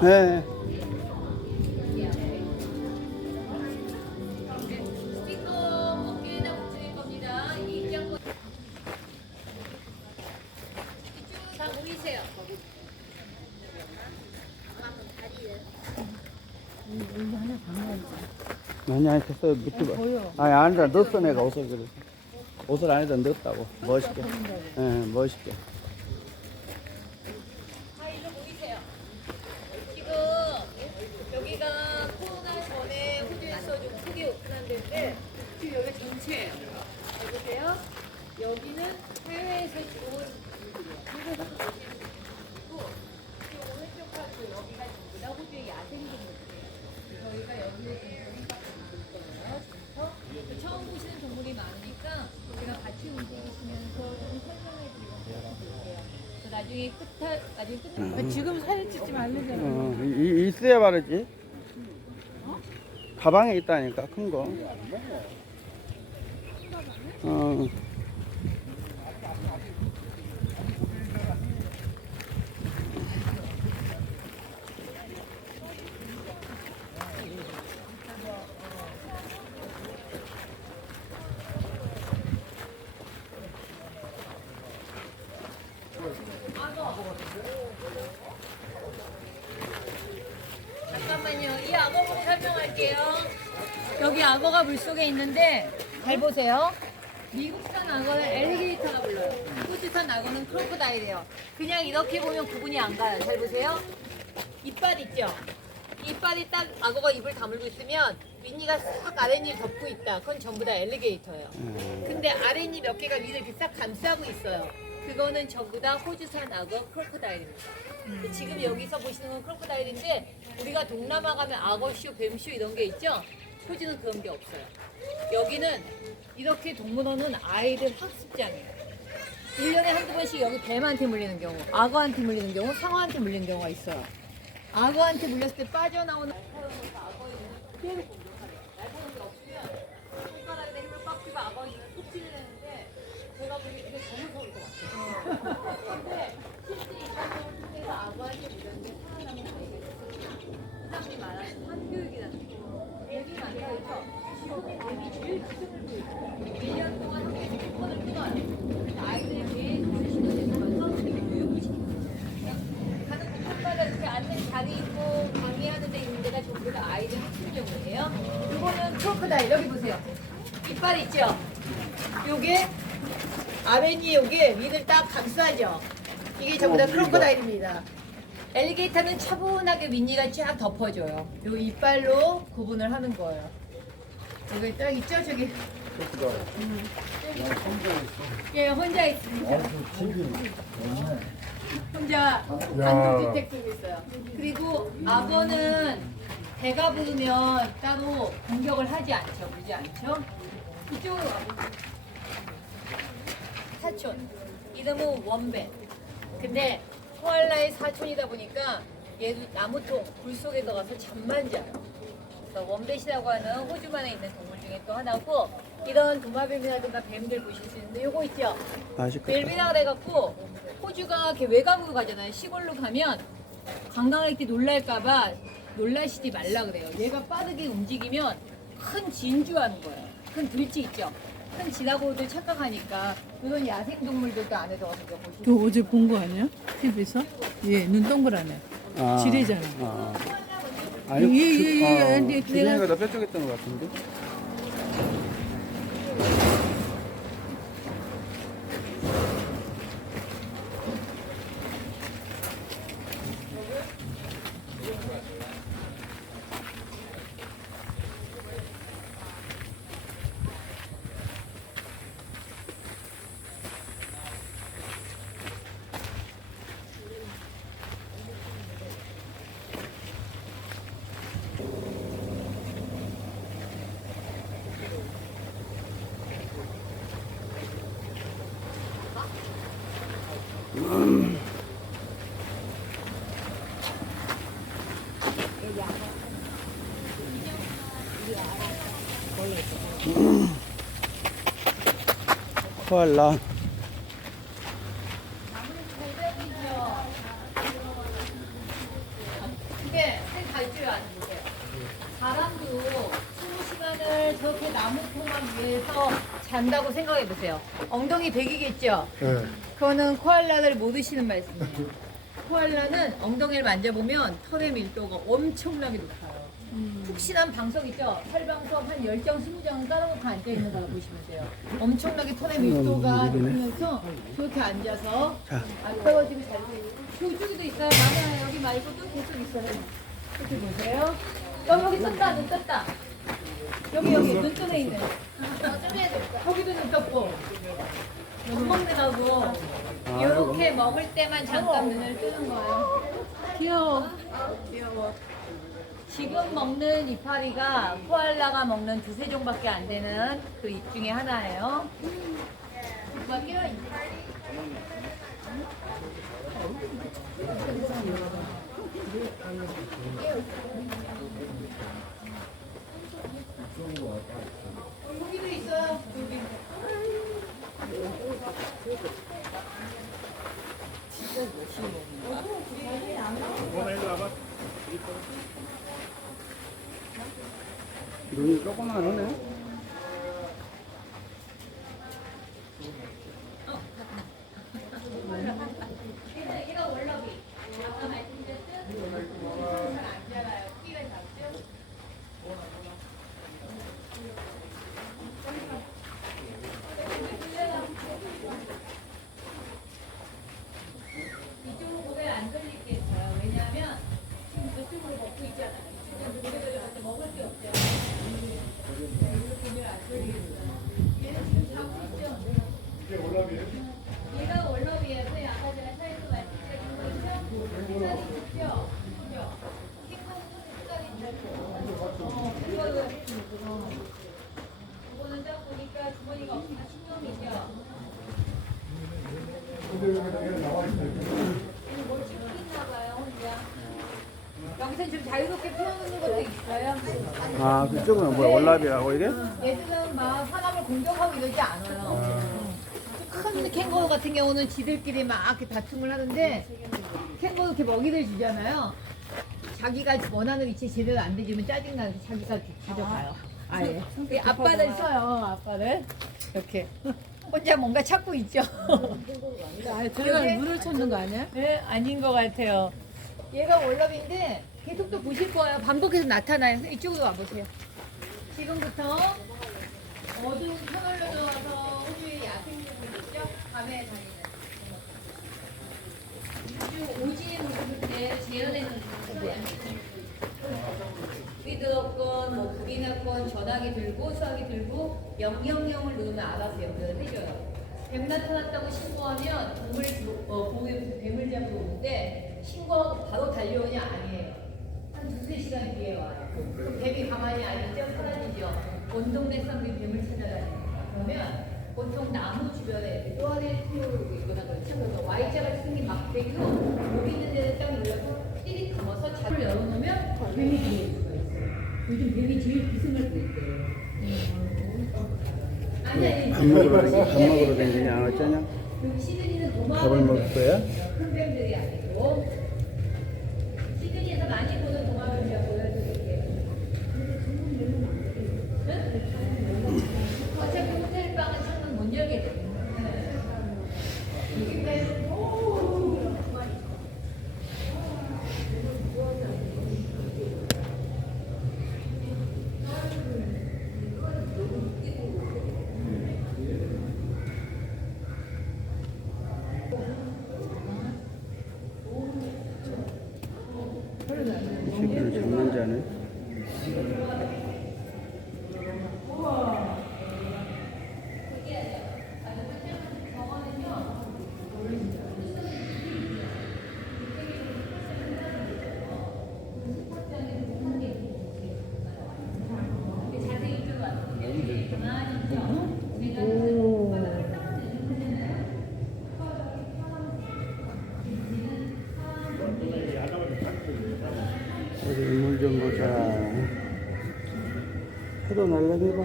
네. 아니 아니 됐어 밑에 봐. 아니 안에다 넣었어 내가 옷을 그래. 옷을 안에다 넣었다고 멋있게. 예 멋있게. 다 일로 모이세요. 지금 여기가 코로나 전에 호주에서 좀 크게 오픈한 데인데 지금 여기 전체예요. 잘 보세요. 여기는 해외에서 들어온 한국에서 오시는 분들이고 이 오른쪽 파트 여기가 전부 다 호주의 야생동물이에요. 저희가 여기에 동물이 딱 있거든요. 그래서 처음 보시는 동물이 많으니까 제가 같이 움직이시면서 좀 설명해 드리고 볼게요. 그래서 나중에 끝에 나중에 끝나 지금 사진 찍지 말래잖아. 어, 이, 이- 있어야 말이지. 가방에 있다니까 큰 거. 어. 잠깐만요. 이 악어 보고 설명할게요. 여기 악어가 물속에 있는데 잘 보세요. 미국산 악어는 엘리게이터가 불러요. 호주산 악어는 크로커다일이에요. 그냥 이렇게 보면 구분이 안 가요. 잘 보세요. 이빨 있죠? 이빨이 딱 악어가 입을 다물고 있으면 윗니가 싹 아랫니 덮고 있다. 그건 전부 다 엘리게이터예요. 근데 아랫니 몇 개가 위를 이렇게 싹 감싸고 있어요. 그거는 전부 다 호주산 악어 크로커다일입니다. 근데 지금 여기서 보시는 건 크로커다일인데 우리가 동남아 가면 악어쇼, 뱀쇼 이런 게 있죠? 호주는 그런 게 없어요. 여기는 이렇게 동물원은 아이들 학습장이에요. 1년에 한두 번씩 여기 뱀한테 물리는 경우, 악어한테 물리는 경우, 상어한테 물리는 경우가 있어요. 악어한테 물렸을 때 빠져나오는 악어의 그대로 공격하래요. 날카로운 게 없으면 손가락에 힘을 빡 주고 악어의 눈을 톡질을 했는데 제가 보기에 되게 더 무서울 것 같아요. 근데 실제 이般적으로 통해서 악어한테 물렸는데 살아남은 아이가 있어요. 사람들이 말하는 한교육이라는 거. 뱀이 많다해서 지금의 뱀이 제일 기승을 보이고 1년 동안 학교에서 패턴을 끊어요. 그래서 아이들에게 자신을 내면서 교육을 시키는 거예요. 가는 곳마다 이렇게 앉는 자리 있고 강의하는 데 있는 데가 전부 다 아이들 학습용이에요. 크로커다일 여기 보세요. 이빨 있죠? 요게 아랫니 요게 위를 딱 감싸죠. 이게 전부 다 크로커다일입니다. 엘리게이터는 차분하게 윗니가 쫙 덮어줘요. 요 이빨로 구분을 하는 거예요. 여기 딱 있죠? 저기. 음. 예, 혼자 있습니다. 혼자 단독주택 쓰고 있어요. 그리고 악어는 배가 부르면 따로 공격을 하지 않죠. 물지 않죠. 와보세요. 사촌. 이름은 원벤. 근데 코알라의 사촌이다 보니까 얘도 나무통 불 속에 들어가서 잠만 자요. 그래서 원벳이라고 하는 호주만에 있는 동물 중에 또 하나고 이런 도마뱀이라든가 뱀들 보실 수 있는데 요거 있죠? 멜비라 그래갖고 호주가 이렇게 외곽으로 가잖아요. 시골로 가면 관광객들이 놀랄까봐 놀라시지 말라 그래요. 얘가 빠르게 움직이면 큰 진주하는 거예요. 큰 들쥐 있죠? 큰 지나고들 착각하니까 그런 야생 동물들도 안에 들어가서 이거 보시면 그 어제 본 거 아니야? TV에서? 얘눈 동그라네. 아, 지뢰잖아. 아. 예, 예, 예, 예. 어, 근데 주둥이가 내가- 더 뾰족했던 것 같은데. 코알라 이게 잔다고 생각해 보세요. 엉덩이 베기겠죠? 네. 그거는 코알라를 모르시는 말씀이에요. 코알라는 엉덩이를 만져보면 털의 밀도가 엄청나게 높아요. 푹신한 방석 있죠? 털방석 한 10장, 20장은 깔아놓고 앉아있는 거라 보시면 돼요. 엄청나게 밀도가 음, 이러네. 높으면서 저렇게 앉아서 자. 안 떨어지고 잘 돼요. 저쪽에도 있어요. 많아요. 여기 말고도 계속 있어요. 이렇게 보세요. 어, 여기 떴다, 눈 떴다. 여기, 여기, 눈 뜨네 있네. 거기도 눈 떴고. 못 먹느라고. 아, 이렇게 먹을 때만 잠깐 눈을 뜨는 거예요. 귀여워. 지금 먹는 이파리가 코알라가 먹는 두세 종밖에 안 되는 그 잎 중에 하나예요. 맞기로 여기도 있어요. 여기. 눈이 조금만 오네. 얘가 월러비. 아까 말씀드렸듯 손을 안 자라요. 키가 작죠? 이쪽으로 고개를 안 돌리겠어요. 왜냐하면 지금 저쪽으로 먹고 있잖아요. 이쪽으로 고개 돌려봤을 때 먹을 게 없잖아요. 고개를 안 돌리겠어요. 얘는 지금 자고 있죠? 얘가 월러비에서 아까 제가 차에서 말씀드린 것처럼 색깔이 좋죠? 그죠? 색깔이 좋고 어, 그거는 어. 그거는 딱 보니까 주머니가 없으니까 신경이죠? 얘는 뭘 찍고 있나 봐요, 혼자. 여기서 좀 자유롭게 피워놓는 것도 있어요. 아, 그쪽은 뭐야? 월라비라고 이게? 얘들은 막 사람을 공격하고 이러지 않아요. 큰 캥거루 같은 경우는 지들끼리 막 이렇게 다툼을 하는데 캥거루 이렇게 먹이를 주잖아요. 자기가 원하는 위치에 제대로 안 대주면 짜증나서 자기가 가져가요. 아예. 이 아빠를 써요, 아빠를. 이렇게. 혼자 뭔가 찾고 있죠. 아, 들어가 이렇게? 물을 찾는 거 아니야? 네, 아닌 것 같아요. 얘가 월럽인데 계속 또 보실 거예요. 반복해서 나타나요. 이쪽으로 와보세요. 지금부터 어두운 터널로 들어와서 호주의 야생동물 있죠? 밤에 다니는. 오지에 모습을 때 재현해놓은. 불이 들었건 뭐 불이 났건 전화기 들고 수화기 들고 000을 누르면 알아서 연결을 해줘요. 뱀 나타났다고 신고하면 동물 주- 어, 보호 잡으러 오는데 신고하고 바로 달려오냐 아니에요. 한 두세 시간 뒤에 와요. 그 뱀이 가만히 안 있죠? 사라지죠. 온 동네 사람들이 뱀을 찾아다닙니다. 그러면 보통 나무 주변에 또아래 튀어오르고 있거나 그렇죠. 그래서 Y자가 생긴 막대기로 목 있는 데를 딱 눌러서 띠리 감아서 자를 열어놓으면 뱀이 들어올 수가 있어요. 요즘 뱀이 제일 기승할 때 있대요. 아니 아니. 밥 먹으러? 밥 먹으러 댕기냐? 안? 여기 시드니는 밥을 도마뱀 먹을 거야? 큰 뱀들이 아니고 시드니에서 많이 보는 도마뱀이라 보여드릴게요. 응? 어차피 호텔 방은 창문 못 열게 돼. 여기 뱀. 오. 새끼를 잡는 자네. 자세히 이쪽으로 와주세요. 가만히 있죠? 제가 오. 어디 인물 좀 보자. 해도 날라내봐.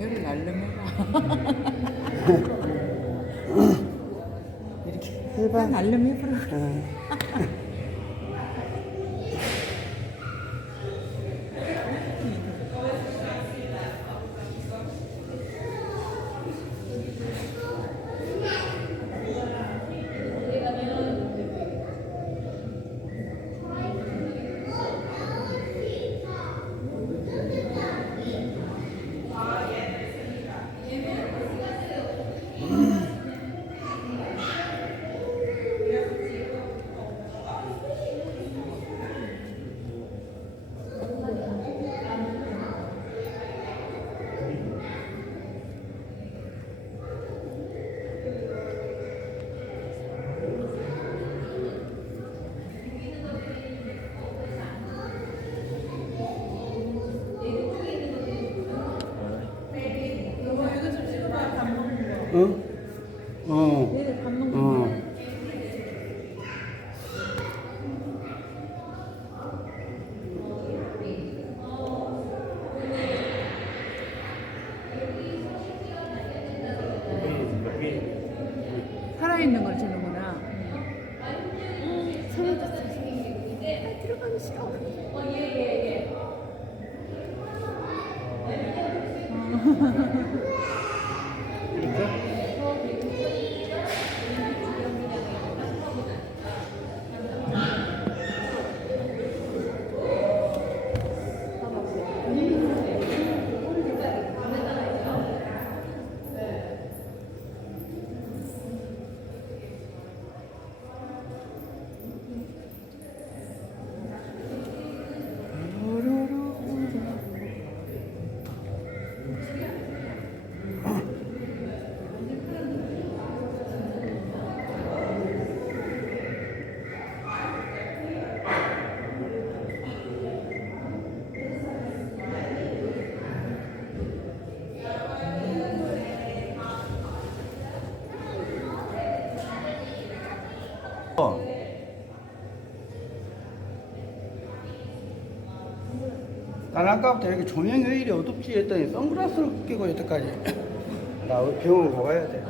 열이 날름해봐. 이렇게 해봐. 날름해버 려. 어. 어? 살아있는 걸 주는구나. 어. 난 아까부터 이렇게 조명이 왜 이리 어둡지 했더니 선글라스를 끼고 여태까지 나 병원 가봐야 돼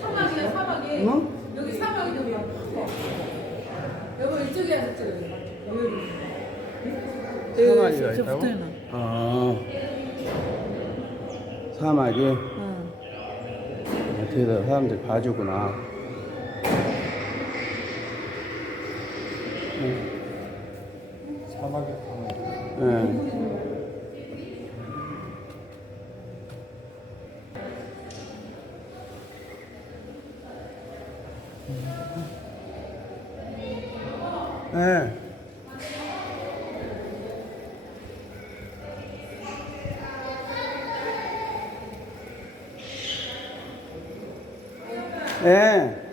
사막이야 사막이. 응? 여기 사막이 여기. 여보 이쪽에 앉았지. 사마리가 저 있다고? 어. 사마리 응. 어떻게든 사람들 봐주구나 응. 사막에 가면 예. 예. 예.